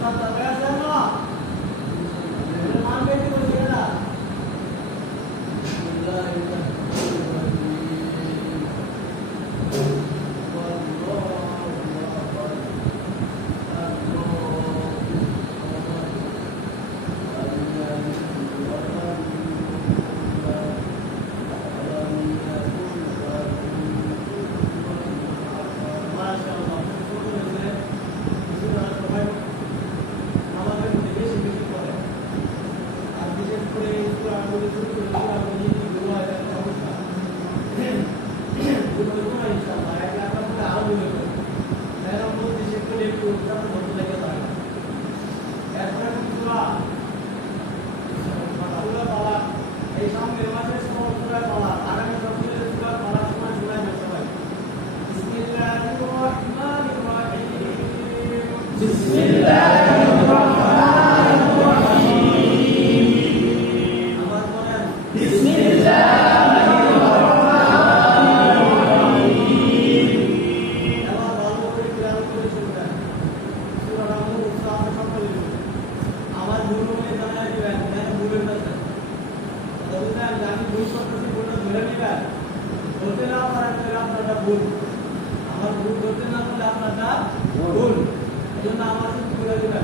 Gracias. আমার ভুল ধরতে না পারলে আপনারটা ভুল। 你就拿它去推到这边